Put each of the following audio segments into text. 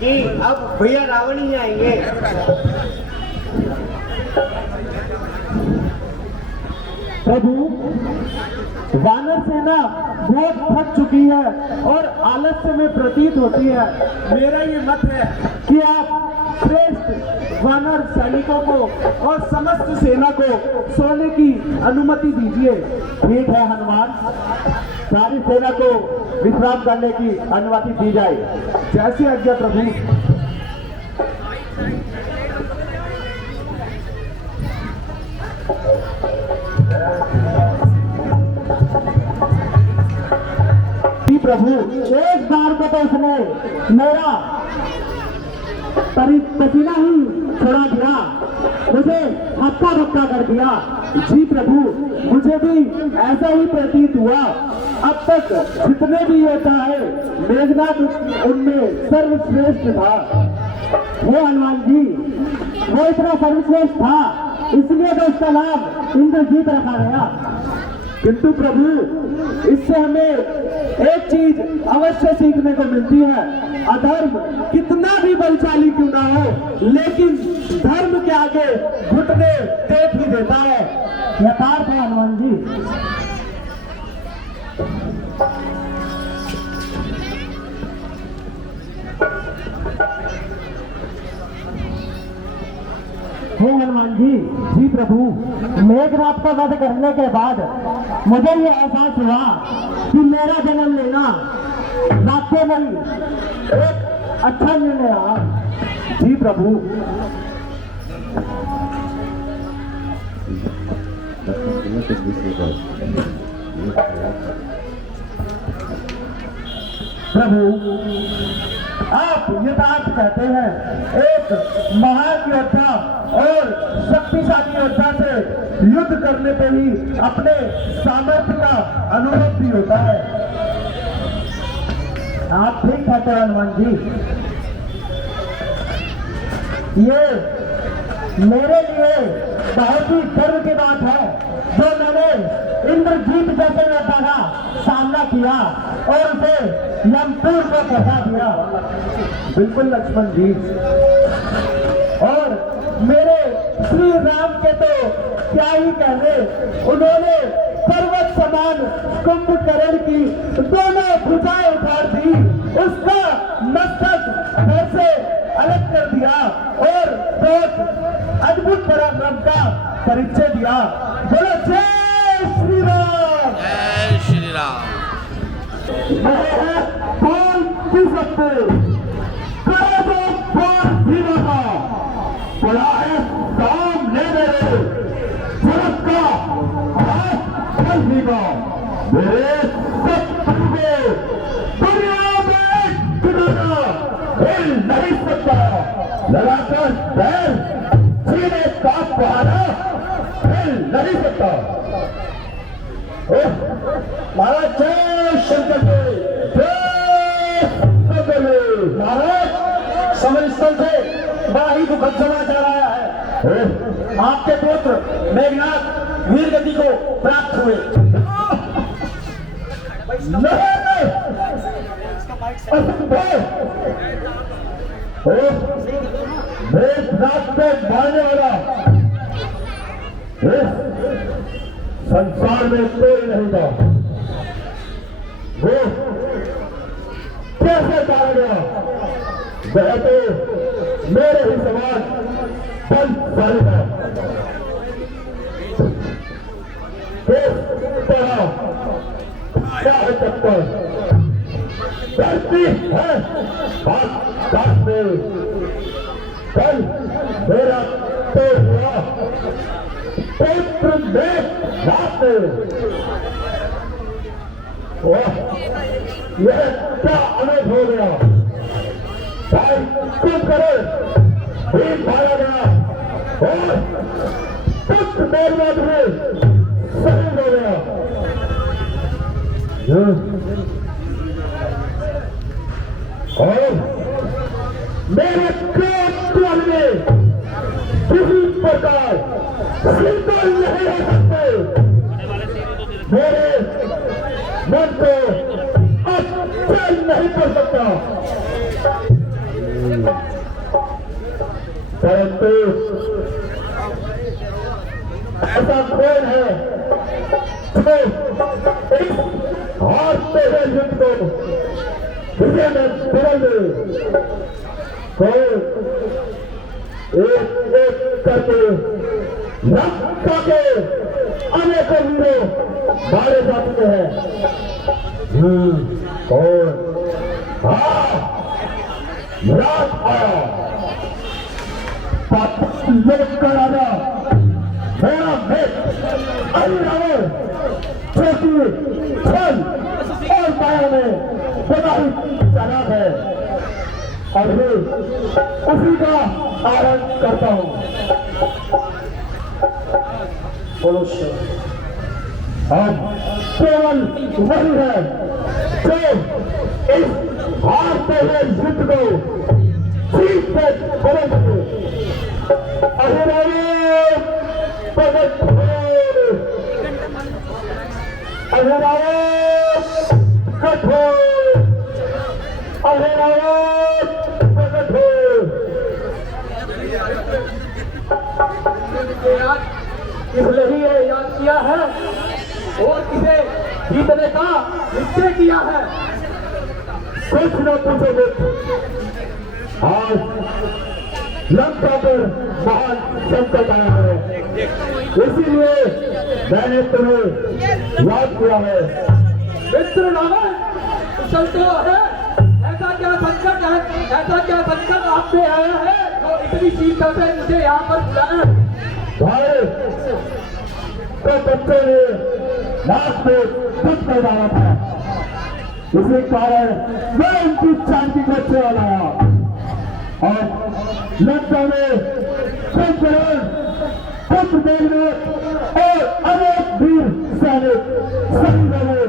कि अब भैया रावण ही आएंगे। प्रभु, वानर सेना बहुत थक चुकी है और आलस्य में प्रतीत होती है। मेरा ये मत है कि आप श्रेष्ठ वानर सैनिकों को और समस्त सेना को सोने की अनुमति दीजिए। ठीक है हनुमान, सारी सेना को विश्राम करने की अनुमति दी जाए। जैसे आज्ञा प्रभु। प्रभु, एक बार को तो उसने मेरा पसीना ही छोड़ा दिया, मुझे हक्का बक्का कर दिया। जी प्रभु, मुझे भी ऐसा ही प्रतीत हुआ। अब तक जितने भी योद्धा है, मेघनाथ उनमें सर्वश्रेष्ठ था। हे हनुमान जी, वो इतना सर्वश्रेष्ठ था, इसलिए तो उसका नाम इंद्रजीत रखा गया। किंतु प्रभु, इससे हमें एक चीज अवश्य सीखने को मिलती है। अधर्म कितना भी बलशाली क्यों ना हो, लेकिन धर्म के आगे घुटने टेक ही देता है। यथार्थ है हनुमान जी। हे हनुमान जी। जी प्रभु। मेघनाथ का वध करने के बाद मुझे ये एहसास हुआ कि मेरा जन्म लेना वाकई में एक अच्छा निर्णय रहा। जी प्रभु। प्रभु, आप यथार्थ कहते हैं, एक महान योद्धा और शक्तिशाली योद्धा से युद्ध करने पे ही अपने सामर्थ्य का अनुभव भी होता है। आप ठीक कहते हैं हनुमान जी। ये मेरे लिए बहुत ही गर्व की बात है जो मैंने इंद्रजीत जैसे योद्धा का सामना किया और उसे यमपुर को पहुंचा दिया। बिल्कुल लक्ष्मण जी। और मेरे श्री राम के तो क्या ही कहने, उन्होंने पर्वत समान कुंभकर्ण की दोनों भुजाएं उखाड़ दी, उसका मस्तक घर से अलग कर दिया और बहुत अद्भुत पराक्रम का परिचय दिया। बोलो जय श्री राम। जय श्री राम। कौन पी सकते करे तो कौन भी रहा पड़ा है सामने मेरे जगत का हाथ बंदी का मेरे शत्रु को दुनिया में गिराना हिल नहीं सकता। लगाकर पैर सीने का बहाना हिल नहीं सकता। महाराज जय शंकर जय महाराज, समरस्थल से बड़ा ही दुखद समाचार आया है। आपके पुत्र मेघनाथ वीर गति को प्राप्त हुए। मेघनाथ को मारने वाला संसार में कोई नहीं था। वो कैसे मारा गया? वह तो मेरे ही समान बलशाली था। चाहे चक्कर धरती है आकाश में, कल मेरा तो हुआ पुत्र मेघनाथ। यह क्या अनर्थ हो गया? भाई चुप करो, भीम मारा गया और पुत्र मेघनाथ में शहीद हो गया। और मेरे क्रोध में किसी प्रकार शीतल नहीं हो सकते। मेरे मन को अब चैन नहीं कर सकता। परंतु ऐसा कौन है जो इस हारते हुए युद्ध को विजय में बदल दे? कौन एक एक करके लंका के अनेकों वीरों मारे जा चुके हैं। कौन? रात आया लोक का राजा मेरा मित्र अहिरावण छोटी छल और माया में बड़ा ही चालाक है। अभी उसी का आरंभ करता हूँ। बोलो हम केवल वही है जो इस हारते हुए युद्ध को जीत पे बदल सके। अहिरावण प्रकट हो, अहिरावण कठोर, अहिरावण प्रकट हो। इसलिए ही ये याद किया है और इसे जीतने का निश्चय किया है। कुछ न पूछोगे, आज लंका पर महान संकट आया है, इसीलिए मैंने तुम्हें याद किया है। मित्र रावण कुशल तो है, ऐसा क्या संकट है, ऐसा क्या संकट आप पे आया है जो इतनी शीघ्रता से मुझे यहाँ पर बुलाया? भाई तो बच्चों ने लास्ट में खुद कर डाला था, इसी कारण मैं उनकी शांति को चुरा लाया और लंका में कुंभकर्ण, कुंभमेघनाथ और अनेक वीर सैनिक शहीद हुए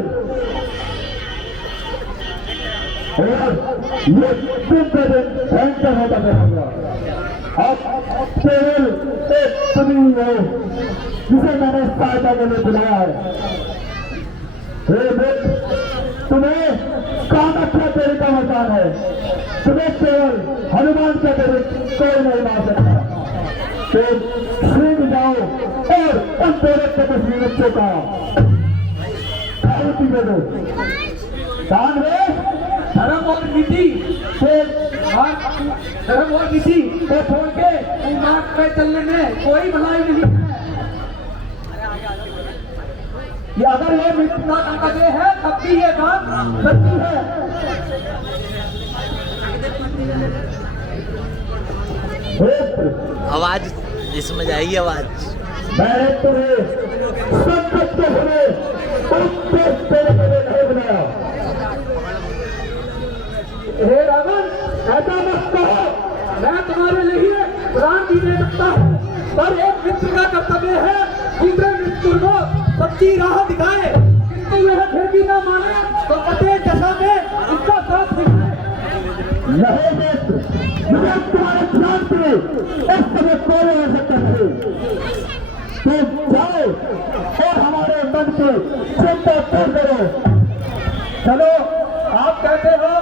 और ये दिन पे दिन भयंकर होता रहेगा। अब केवल एक तुम हो जिसे मैंने सहायता के लिए बुलाया है। हे मित्र, तुम्हें कामाख्या देवी का मकान है, तुम्हें केवल हनुमान के देवी कोई नहीं मार सकता। तुम सीख जाओ और उन दोनों तपस्वी बच्चों का आहुति दे दो। दान में धर्म और नीति धर्म और नीति को छोड़ के मार्ग पे चलने में कोई भलाई नहीं है। ये अगर ये मित्रता का कदे है तब भी ये बात सच्ची है। आवाज इसमें जाएगी आवाज। मैंने तुम्हें संकट के समय उपदेश देने के लिए नहीं बनाया। हे रावण, ऐसा मत कहो, मैं तुम्हारे लिए प्राण भी दे सकता हूँ, पर एक मित्र का कर्तव्य है दूसरे मित्र को सच्ची राह दिखाए, किंतु यह फिर भी न माने तो कटे दशा में उसका साथ दिखाए। नहीं मित्र, मुझे तुम्हारे प्राण पे इस समय कोई आवश्यकता नहीं। तुम जाओ और हमारे मन की चिंता दूर करो। चलो, आप कहते हो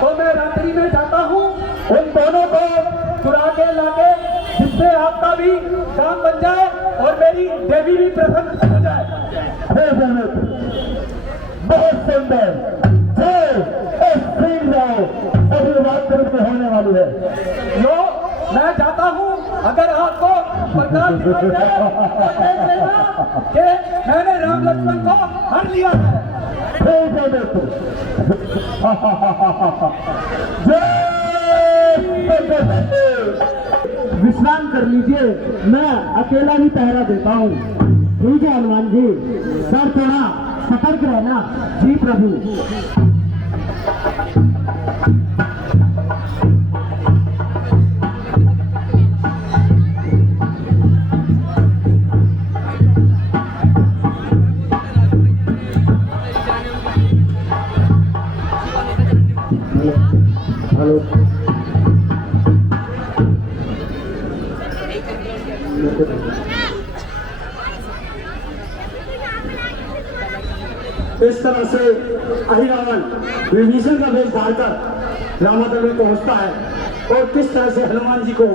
तो मैं रात्रि में जाता हूँ उन दोनों को चुरा के लाके, जिससे आपका भी काम बन जाए और मेरी देवी भी प्रसन्न हो जाए। बहुत सुंदर, जाओ, अभी बात करके होने वाली है। लो, मैं जाता हूँ, अगर आपको प्रकाश दिखाई दे तो देख लेना कि मैंने राम लक्ष्मण को हर लिया है। विश्राम कर लीजिए, मैं अकेला ही पहरा देता हूँ। ठीक है हनुमान जी, सर थोड़ा सतर्क रहना। जी प्रभु। हेलो, इस तरह से अहिरावण विभीषण का वेश धारकर रामादल में पहुंचता है और किस तरह से हनुमान जी को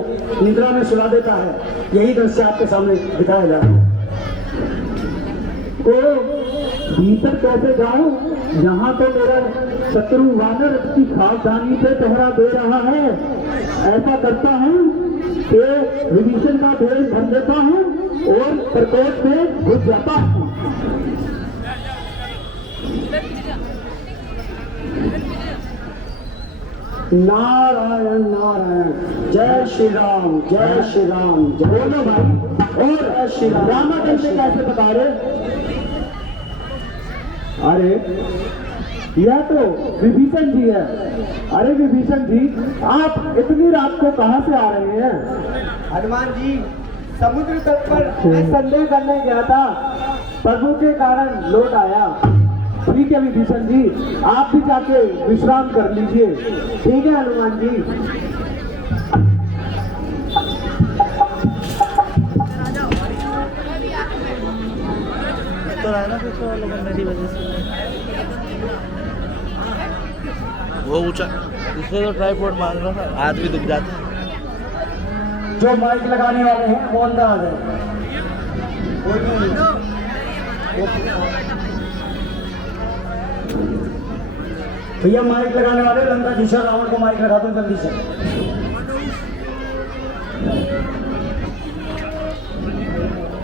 निद्रा में सुला देता है, यही दृश्य आपके सामने दिखाया जा रहा है। ओ भीतर कैसे जाऊं? यहाँ तो मेरा शत्रु वानर की सावधानी से पहरा दे रहा है। ऐसा करता हूँ कि विभीषण का भेद भर देता हूँ और प्रकोप में घुस जाता हूँ। नारायण नारायण, जय श्री राम, जय श्री राम, जय बोलो भाई। और जय श्री राम। रामायण में कैसे बता रहे? अरे यह तो विभीषण जी है। अरे विभीषण जी, आप इतनी रात को कहाँ से आ रहे हैं? हनुमान जी, समुद्र तट पर मैं संदेह करने गया था, प्रभु के कारण लौट आया। ठीक है विभीषण जी, आप भी जाके विश्राम कर लीजिए। ठीक है हनुमान जी। तो है ना पीछे वाले बंदे की वजह से वो ऊंचा, इसलिए तो ट्राइपॉड मांग रहा था, हाथ भी दुख जाता है। जो माइक लगाने वाले हैं वो अंदर आ गए। भैया माइक लगाने वाले लंका दिशा रावण को माइक लगा दो जल्दी से।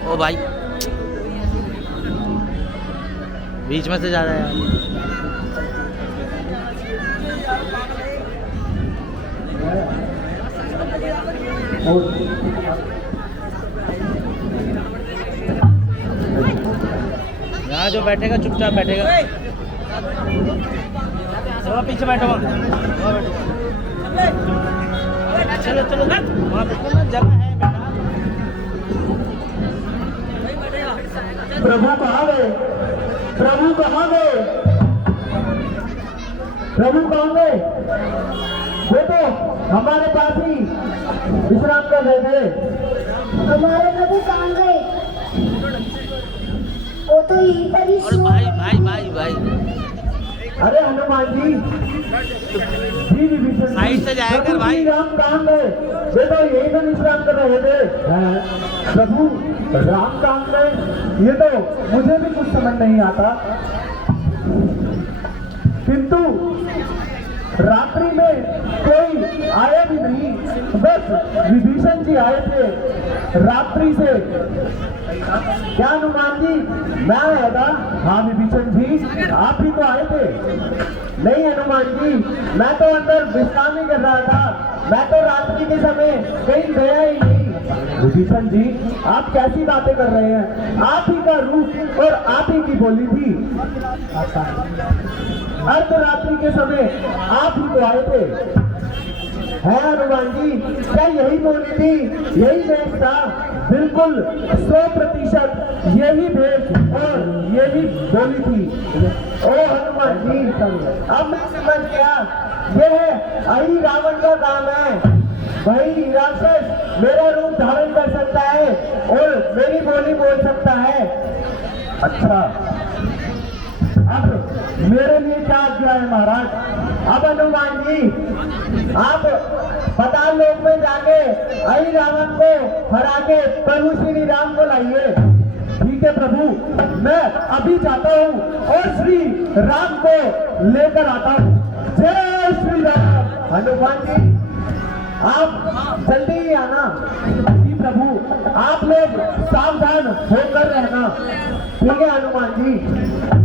ओ भाई बीच में से जा रहा है यार। यहाँ जो बैठेगा चुपचाप बैठेगा। चलो पीछे बैठो, वहाँ बैठो। चलो चलो वहाँ बैठो ना, जगह है बेटा। प्रभु कहाँ गए? प्रभु कहाँ गए? प्रभु कहाँ गए? वो तो हमारे पास ही विश्राम कर रहे थे। हमारे प्रभु कहाँ गए? वो तो यहीं पर ही और भाई भाई भाई भाई अरे हनुमान जी, जी विभीषण साइड से जाया कर भाई। राम कहाँ गए? वे तो यहीं पर विश्राम कर रहे थे। प्रभु राम कहाँ गए? ये तो मुझे भी कुछ समझ नहीं आता, किंतु रात्रि में कोई आया भी नहीं, बस विभीषण जी आए थे रात्रि से। क्या हनुमान जी मैं आया था? हाँ विभीषण जी, आप ही तो आए थे। नहीं हनुमान जी, मैं तो अंदर विश्राम ही कर रहा था, मैं तो रात्रि के समय कहीं गया ही नहीं। विभीषण जी आप कैसी बातें कर रहे हैं? आप ही का रूप और आप ही की बोली थी। अर्धरात्रि के समय आप ही तो आए थे। है हनुमान जी, क्या यही बोली थी, यही भेष था? बिल्कुल 100% यही भेष और यही बोली थी। ओ हनुमान जी, अब मैं समझ गया, यह अहि रावण का काम है। वही राक्षस मेरा रूप धारण कर सकता है और मेरी बोली बोल सकता है। अच्छा, अब मेरे लिए क्या आज्ञा है महाराज? अब हनुमान जी आप पाताल लोक में जाके अहि रावण को हरा के प्रभु श्री राम को लाइए। ठीक है प्रभु, मैं अभी जाता हूँ और श्री राम को लेकर आता हूँ। जय श्री राम। हनुमान जी आप जल्दी ही आना। जी प्रभु, आप लोग सावधान होकर रहना। ठीक है हनुमान जी।